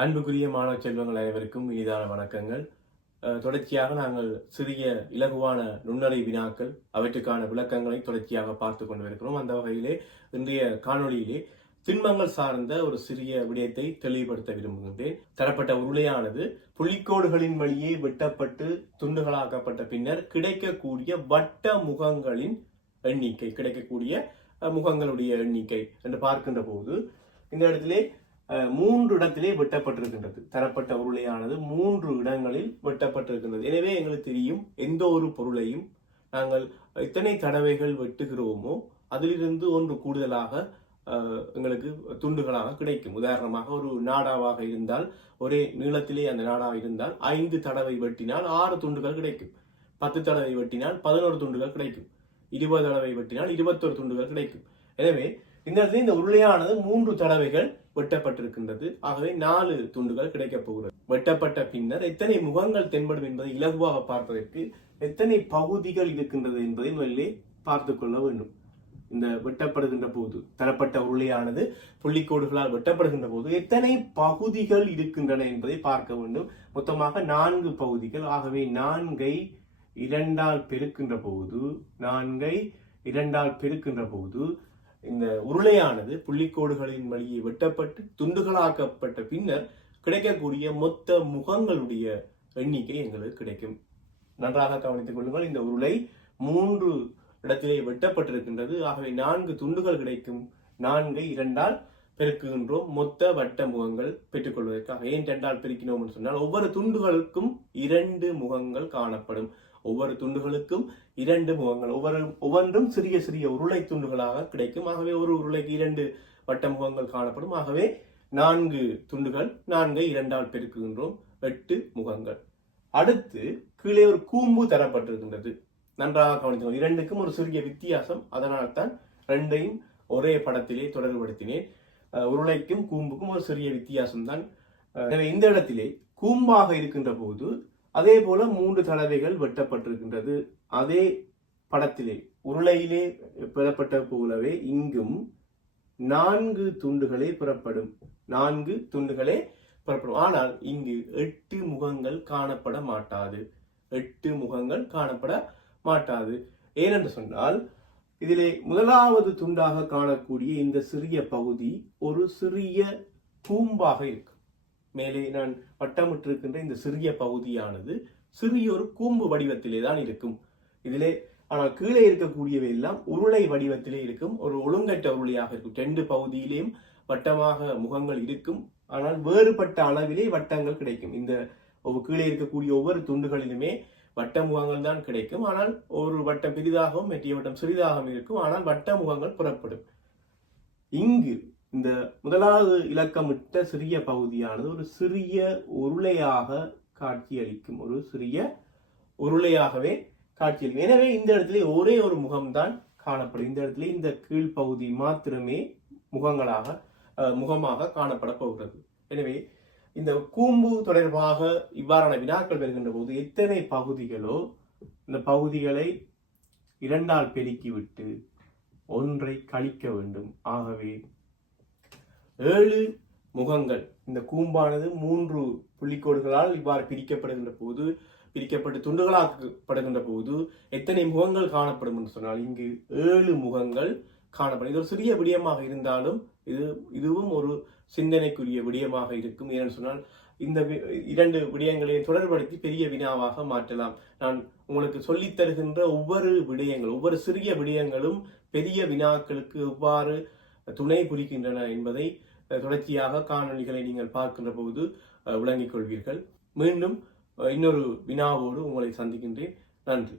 அன்புக்குரிய மாணவ செல்வங்கள் அனைவருக்கும் இனிதான வணக்கங்கள். தொடர்ச்சியாக நாங்கள் சிறிய இலகுவான நுண்ணறை வினாக்கள் அவற்றுக்கான விளக்கங்களை தொடர்ச்சியாக பார்த்து கொண்டு இருக்கிறோம். அந்த வகையிலே இன்றைய காணொளியிலே திண்மங்கள் சார்ந்த ஒரு சிறிய விடயத்தை தெளிவுபடுத்த விரும்புகின்றேன். தரப்பட்ட உருளையானது புள்ளிக்கோடுகளின் வழியே வெட்டப்பட்டு துண்டுகளாக்கப்பட்ட பின்னர் கிடைக்கக்கூடிய வட்ட முகங்களின் எண்ணிக்கை, கிடைக்கக்கூடிய முகங்களுடைய எண்ணிக்கை என்று பார்க்கின்ற போது இந்த இடத்திலே 3 இடத்திலே வெட்டப்பட்டிருக்கின்றது. தரப்பட்ட உருளையானது 3 இடங்களில் வெட்டப்பட்டிருக்கின்றது. எனவே எங்களுக்கு தெரியும், எந்த ஒரு பொருளையும் நாங்கள் எத்தனை தடவைகள் வெட்டுகிறோமோ அதிலிருந்து ஒன்று கூடுதலாக எங்களுக்கு துண்டுகளாக கிடைக்கும். உதாரணமாக ஒரு நாடாவாக இருந்தால், ஒரே நீளத்திலே அந்த நாடாக இருந்தால் 5 தடவை வெட்டினால் 6 துண்டுகள் கிடைக்கும். 10 தடவை வெட்டினால் 11 துண்டுகள் கிடைக்கும். 20 தடவை வெட்டினால் 21 துண்டுகள் கிடைக்கும். எனவே இந்த உருளையானது 3 தடவைகள் வெட்டப்பட்டிருக்கின்றது. ஆகவே 4 துண்டுகள் கிடைக்கப் போகிறது. வெட்டப்பட்ட பின்னர் எத்தனை முகங்கள் தென்படும் என்பதை இலகுவாக பார்ப்பதற்கு எத்தனை பகுதிகள் இருக்கின்றது என்பதை முதலிலே பார்த்து கொள்ள வேண்டும். இந்த வெட்டப்படுகின்ற போது, தரப்பட்ட உருளையானது புள்ளிக்கோடுகளால் வெட்டப்படுகின்ற போது எத்தனை பகுதிகள் இருக்கின்றன என்பதை பார்க்க வேண்டும். மொத்தமாக 4 பகுதிகள். ஆகவே 4ஐ 2ஆல் பெருக்கின்ற போது இந்த உருளையானது புள்ளிக்கோடுகளின் வழியே வெட்டப்பட்டு துண்டுகளாக்கப்பட்ட பின்னர் கிடைக்கக்கூடிய மொத்த முகங்களுடைய எண்ணிக்கை எங்களுக்கு கிடைக்கும். நன்றாக கவனித்துக் கொள்ளுங்கள். இந்த உருளை 3 இடத்திலே வெட்டப்பட்டிருக்கின்றது. ஆகவே 4 துண்டுகள் கிடைக்கும். 4ஐ 2ஆல் பெருக்குகின்றோம் மொத்த வட்ட முகங்கள் பெற்றுக்கொள்வதற்காக. ஏன் 2ஆல் பெருக்கினோம் என்று சொன்னால், ஒவ்வொரு துண்டுகளுக்கும் 2 முகங்கள் காணப்படும். ஒவ்வொரு துண்டுகளுக்கும் 2 முகங்கள், ஒவ்வொன்றும் சிறிய சிறிய உருளை துண்டுகளாக கிடைக்கும். ஆகவே ஒரு உருளைக்கு 2 வட்ட முகங்கள் காணப்படும். ஆகவே 4 துண்டுகள், 4ஐ 2ஆல் பெருக்குகின்றோம், 8 முகங்கள். அடுத்து கீழே ஒரு கூம்பு தரப்பட்டிருக்கின்றது. நன்றாக கவனித்தோம். 2க்கும் ஒரு சிறிய வித்தியாசம். அதனால்தான் 2ஐயும் ஒரே படத்திலே தொடர்புபடுத்தினேன். உருளைக்கும் கூம்புக்கும் ஒரு சிறிய வித்தியாசம் தான். எனவே இந்த இடத்திலே கூம்பாக இருக்கின்ற போது அதே போல 3 தடவைகள் வெட்டப்பட்டிருக்கின்றது. அதே படத்திலே உருளையிலே பெறப்பட்ட போலவே இங்கும் 4 துண்டுகளே பெறப்படும். 4 துண்டுகளே பெறப்படும். ஆனால் இங்கு 8 முகங்கள் காணப்பட மாட்டாது. 8 முகங்கள் காணப்பட மாட்டாது. ஏனென்று சொன்னால், இதிலே முதலாவது துண்டாக காணக்கூடிய இந்த சிறிய பகுதி ஒரு சிறிய கூம்பாக இருக்கும். மேலே நான் வட்டமிட்டிருக்கின்ற இந்த சிறிய பகுதியானது சிறிய ஒரு கூம்பு வடிவத்திலே தான் இருக்கும். இதிலே ஆனால் கீழே இருக்கக்கூடியவை எல்லாம் உருளை வடிவத்திலே இருக்கும். ஒரு ஒழுங்கற்ற உருளையாக இருக்கும். 2 பகுதியிலேயும் வட்டமாக முகங்கள் இருக்கும். ஆனால் வேறுபட்ட அளவிலே வட்டங்கள் கிடைக்கும். இந்த கீழே இருக்கக்கூடிய ஒவ்வொரு துண்டுகளிலுமே வட்ட முகங்கள் தான் கிடைக்கும். ஆனால் ஒரு வட்டம் பெரிதாகவும் மற்ற வட்டம் சிறிதாகவும் இருக்கும். ஆனால் வட்ட முகங்கள் புறப்படும். இங்கு இந்த முதலாவது இலக்கமிட்ட சிறிய பகுதியானது ஒரு சிறிய உருளையாக காட்சியளிக்கும். ஒரு சிறிய உருளையாகவே காட்சியளிக்கும். எனவே இந்த இடத்துல ஒரே ஒரு முகம்தான் காணப்படும். இந்த இடத்துல இந்த கீழ்ப்பகுதி மாத்திரமே முகமாக காணப்பட போகிறது. எனவே இந்த கூம்பு தொடர்பாக இவ்வாறான வினாக்கள் வருகின்ற போது எத்தனை பகுதிகளோ இந்த பகுதிகளை 2ஆல் பெருக்கிவிட்டு 1ஐ கழிக்க வேண்டும். ஆகவே 7 முகங்கள். இந்த கூம்பானது 3 புள்ளிக்கோடுகளால் இவ்வாறு பிரிக்கப்பட்டு துண்டுகளாக்கப்படுகின்ற போது எத்தனை முகங்கள் காணப்படும் என்று சொன்னால், இங்கு 7 முகங்கள் காணப்படும். இது ஒரு சிறிய விடயமாக இருந்தாலும் இதுவும் ஒரு சிந்தனைக்குரிய விடயமாக இருக்கும். ஏன்னு சொன்னால், இந்த 2 விடயங்களையும் தொடர்படுத்தி பெரிய வினாவாக மாற்றலாம். நான் உங்களுக்கு சொல்லித் தருகின்ற ஒவ்வொரு சிறிய விடயங்களும் பெரிய வினாக்களுக்கு எவ்வாறு துணை புரிகின்றன என்பதை தொடர்ச்சியாக காணொளிகளை நீங்கள் பார்க்கின்ற போது விளங்கிக் கொள்வீர்கள். மீண்டும் இன்னொரு வினாவோடு உங்களை சந்திக்கின்றேன். நன்றி.